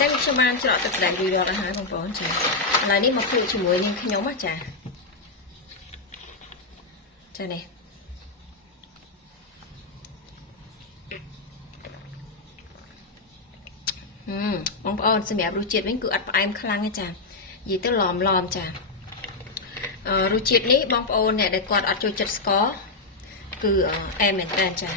ចាខ្ញុំបានច្រកទឹកស្ដែងរួចរាល់ហើយបងប្អូនចាឥឡូវនេះមកធ្វើជាមួយនាងខ្ញុំចាចានេះបងប្អូនសម្រាប់រសជាតិវិញគឺអត់ផ្អែមខ្លាំងទេចានិយាយទៅឡំចារសជាតិនេះបងប្អូនអ្នកដែលគាត់អត់ចូលចិត្តស្ករគឺអែមមែនតើចា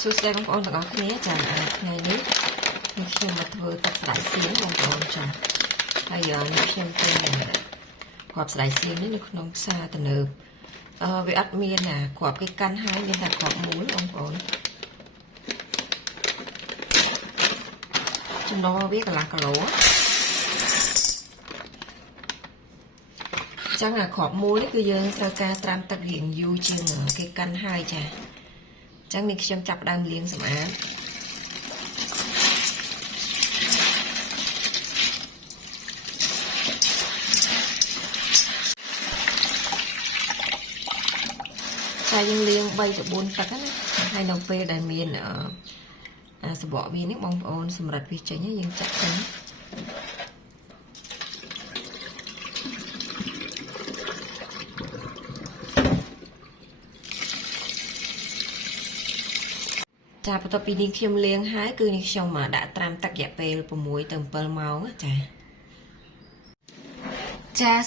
សួស្តីបងប្អូនទាំងអស់គ្នាចាថ្ងៃនេះខ្ញុំមកធ្វើទឹកស្ដាយសៀងបងប្អូនចាហើយខ្ញុំទិញគ្រាប់ស្ដាយសៀងនេះនៅក្នុងផ្សារទំនើបវាអត់មានណាគ្រាប់គេកាន់ហើយមានតែគ្រាប់មូលបងប្អូនចំណូលវាកន្លះគីឡូចឹងគ្រាប់មូលនេះគឺយើងត្រូវការត្រាំទឹករៀងយូរជាងគេកាន់ហើយចាចឹងនេះខ្ញុំចាប់ដើមលាងសម្អាតចាយើងលាង3ទៅ4ទឹកណាហើយនៅពេលដែលមានសបកវានេះបងប្អូនសម្រាប់វាចេញយើងចាក់ចេញចាបន្ទាប់ពីនេះខ្ញុំលាងហើយគឺនេះខ្ញុំដាក់ត្រាំទឹករយៈពេល6ទៅ7ម៉ោងចា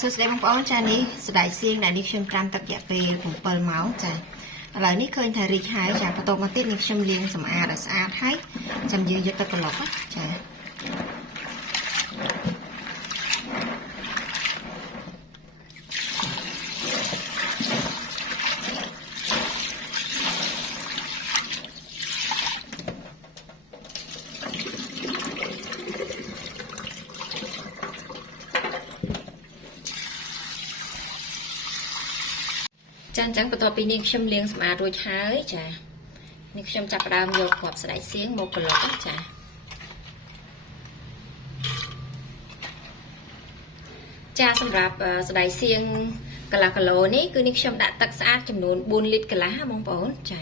សួស្តីបងប្អូនចានេះស្ដាយសៀងដែលនេះខ្ញុំត្រាំទឹករយៈពេល7ម៉ោងចាឥឡូវនេះឃើញថារីកហើយចាបន្ទាប់មកទៀតនេះខ្ញុំលាងសម្អាតឲ្យស្អាតហើយចាំយើងយកទឹកប្រឡុកចាចាអញ្ចឹងបន្ទាប់ពីនេះខ្ញុំលាងសម្អាតរួចហើយចានេះខ្ញុំចាប់ផ្ដើមយកគ្រាប់ស្ដាយសៀងមកប្រឡុកចាសម្រាប់ស្ដាយសៀងកន្លះគីឡូនេះគឺនេះខ្ញុំដាក់ទឹកស្អាតចំនួន4លីត្រកន្លះបងប្អូនចា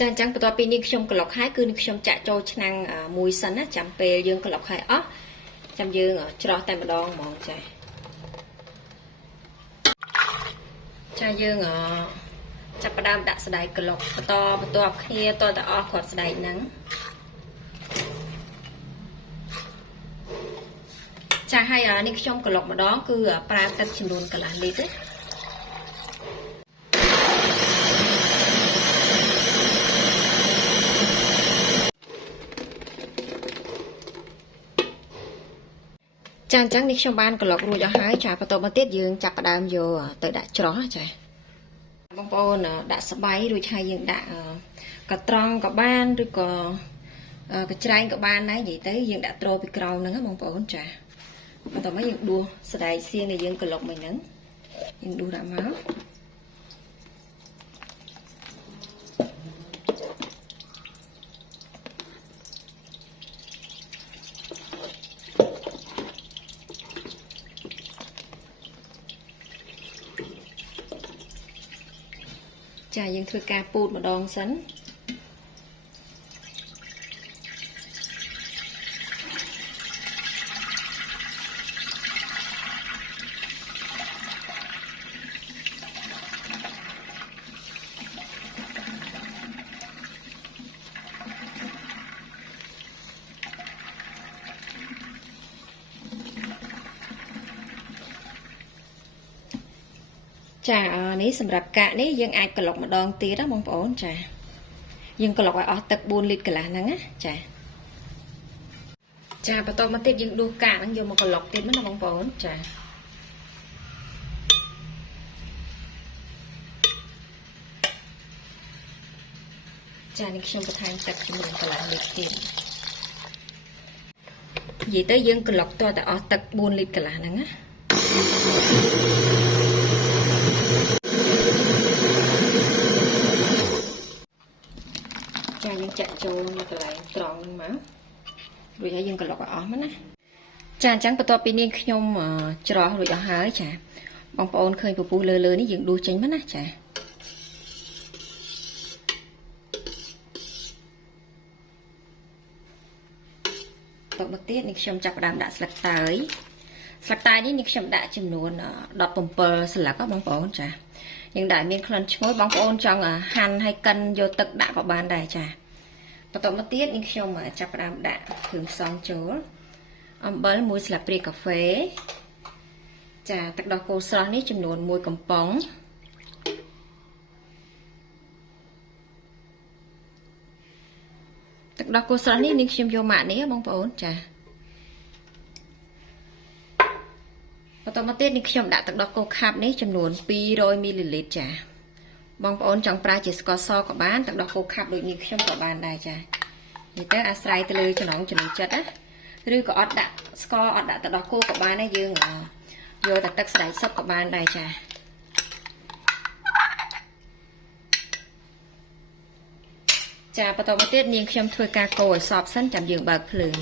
ចាអញ្ចឹងបន្ទាប់ពីនេះខ្ញុំក្លុកហើយគឺនេះខ្ញុំចាក់ចូលឆ្នាំងមួយសិនណាចាំពេលយើងក្លុកហើយអស់ចាំយើងច្រោះតែម្ដងហ្មងចាយើងចាប់ផ្ដើមដាក់ស្ដាយក្លុកបន្តបន្ទាប់គ្នាតទៅអស់គ្រាប់ស្ដាយហ្នឹងចាហើយនេះខ្ញុំក្លុកម្ដងគឺប្រើទឹកចំនួនកន្លះលីត្រចាអញ្ចឹងនេះខ្ញុំបានក្លុករួចអស់ហើយចាបន្តមកទៀតយើងចាប់ផ្ដើមយកទៅដាក់ច្រោះចាបងប្អូនដាក់ស្បៃរួចហើយយើងដាក់កត្រង់ក៏បានឬក៏កញ្ច្រែងក៏បានដែរនិយាយទៅយើងដាក់ត្រពីក្រោមហ្នឹងបងប្អូនចាបន្តមកយើងដួសស្ដាយសៀងដែលយើងក្លុកមិញហ្នឹងយើងដួសដាក់មកចាយើងធ្វើការពូតម្ដងសិនចានេះសម្រាប់កាកនេះយើងអាចក្លុកម្ដងទៀតណាបងប្អូនចាយើងក្លុកឲ្យអស់ទឹក4លីត្រកន្លះហ្នឹងណាចាបន្តមកទៀតយើងដួសកាកហ្នឹងយកមកក្លុកទៀតណាបងប្អូនចានេះខ្ញុំបន្ថែមទឹកចំនួនកន្លះលីត្រទៀតនិយាយទៅយើងក្លុកតតែអស់ទឹក4លីត្រកន្លះហ្នឹងណា ចាក់ចូលនៅកន្លែងត្រង់ហ្នឹងមករួចហើយយើងក៏លុបឲ្យអស់មកណាចាអញ្ចឹងបន្ទាប់ពីនាងខ្ញុំច្រោះរួចអស់ហើយចាបងប្អូនឃើញពពុះលើនេះយើងដួសចេញមកណាចាតមកទៀតនេះខ្ញុំចាប់ផ្ដើមដាក់ស្លឹកតើយស្លឹកតើយនេះនេះខ្ញុំដាក់ចំនួន17ស្លឹកបងប្អូនចាយើងដាក់មានក្លិនឈ្ងុយបងប្អូនចង់ហាន់ហើយកិនយកទឹកដាក់ក៏បានដែរចាបន្តមកទៀតនេះខ្ញុំចាប់ផ្ដើមដាក់គ្រឿងផ្សំចូលអំបិល1ស្លាបព្រាកាហ្វេចាទឹកដោះគោស្រស់នេះចំនួន1កំប៉ុងទឹកដោះគោស្រស់នេះនាងខ្ញុំយកម៉ាក់នេះបងប្អូនចាបន្តមកទៀតនាងខ្ញុំដាក់ទឹកដោះគោខាប់នេះចំនួន200មីលីលីត្រចាបងប្អូនចង់ប្រើជាស្ករសក៏បានទឹកដោះគោខាប់ដូចនាងខ្ញុំក៏បានដែរចានិយាយទៅអាស្រ័យទៅលើចំណង់ចំណូលចិត្តណាឬក៏អត់ដាក់ស្ករអត់ដាក់ទឹកដោះគោក៏បានដែរយើងយកតែទឹកស្ដាយសុទ្ធក៏បានដែរចាចាបន្តមកទៀតនាងខ្ញុំធ្វើការកូរឲ្យសព្វសិនចាំយើងបើកភ្លើង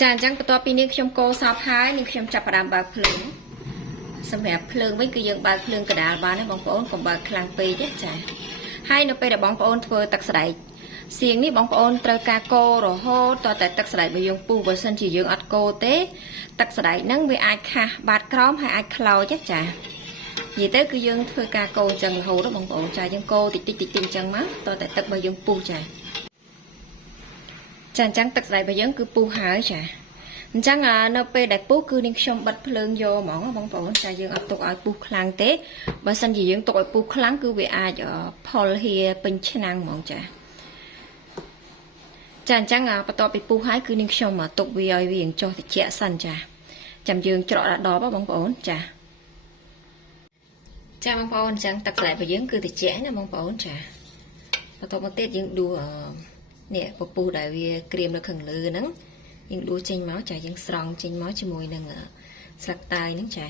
ចាអញ្ចឹងបន្ទាប់ពីនាងខ្ញុំកូរសព្វហើយនាងខ្ញុំចាប់ផ្ដើមបើកភ្លើងសម្រាប់ភ្លើងវិញគឺយើងបើកភ្លើងកណ្ដាលបានទេបងប្អូនកុំបើកខ្លាំងពេកទេចាហើយនៅពេលដែលបងប្អូនធ្វើទឹកស្ដែកសៀងនេះបងប្អូនត្រូវការកូររហូតតតែទឹកស្ដែករបស់យើងពុះបើសិនជាយើងអត់កូរទេទឹកស្ដែកហ្នឹងវាអាចខាសបាតក្រោមហើយអាចខ្លោចចានិយាយទៅគឺយើងធ្វើការកូរអញ្ចឹងរហូតបងប្អូនចាយើងកូរតិចតិចអញ្ចឹងមកតតែទឹករបស់យើងពុះចាអញ្ចឹងទឹកស្ដែករបស់យើងគឺពុះហើយចាអញ្ចឹងនៅពេលដែលពុះគឺនាងខ្ញុំបិទភ្លើងយកហ្មងបងប្អូនចាយើងអត់ទុកឲ្យពុះខ្លាំងទេបើសិនជាយើងទុកឲ្យពុះខ្លាំងគឺវាអាចផុលហៀពេញឆ្នាំងហ្មងចាអញ្ចឹងបន្ទាប់ពីពុះហើយគឺនាងខ្ញុំទុកវាឲ្យវាចុះត្រជាក់សិនចាចាំយើងច្រកដាក់ដបបងប្អូនចាបងប្អូនអញ្ចឹងទឹកស្លែករបស់យើងគឺត្រជាក់ណាបងប្អូនចាបន្ទាប់មកទៀតយើងដួសនេះពពុះដែលវាក្រៀមនៅខាងលើហ្នឹងយើងដួសចេញមកចាយើងស្រង់ចេញមកជាមួយនឹងស្លឹកតើយហ្នឹងចា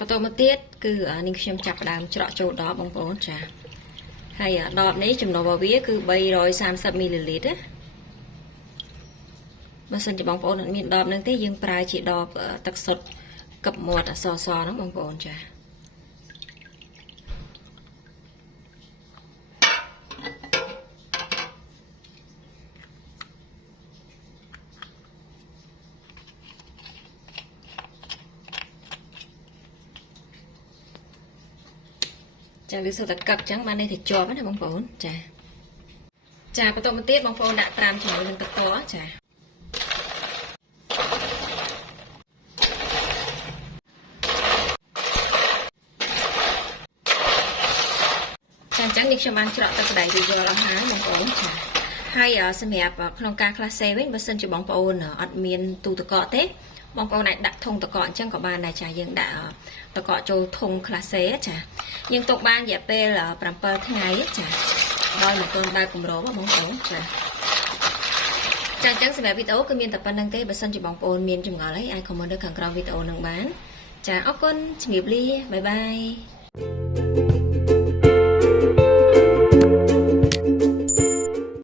បន្តមកទៀតគឺនាងខ្ញុំចាប់ផ្ដើមច្រកចូលដបបងប្អូនចាហើយដបនេះចំណុះរបស់វាគឺ330មីលីលីត្រណាបើសិនជាបងប្អូនអត់មានដបហ្នឹងទេយើងប្រើជាដបទឹកសុទ្ធកឹបមាត់អសហ្នឹងបងប្អូនចាវាសុទ្ធតែកឹកអញ្ចឹងបាននេះទៅជាប់ណាបងប្អូនចាបន្តមកទៀតបងប្អូនដាក់ត្រាំជាមួយនឹងទឹកតចាអញ្ចឹងនេះខ្ញុំបានច្រកទឹកស្ដែករួចរាល់អស់ហើយបងប្អូនចាហើយសម្រាប់ក្នុងការក្លាសេវិញបើសិនជាបងប្អូនអត់មានទូទឹកកកទេបងប្អូនអាចដាក់ធុងទឹកកកអញ្ចឹងក៏បានដែរចាយើងដាក់ទឹកកកចូលធុងក្លាសេចាយើងទុកបានរយៈពេល7ថ្ងៃចាដោយមិនទាន់បើកគម្របបងប្អូនចាអញ្ចឹងសម្រាប់វីដេអូគឺមានតែប៉ុណ្្នឹងទេបើសិនជាបងប្អូនមានចម្ងល់អីអាច comment នៅខាងក្រោមវីដេអូនឹងបានចាអរគុណជំរាបលាបាយបាយ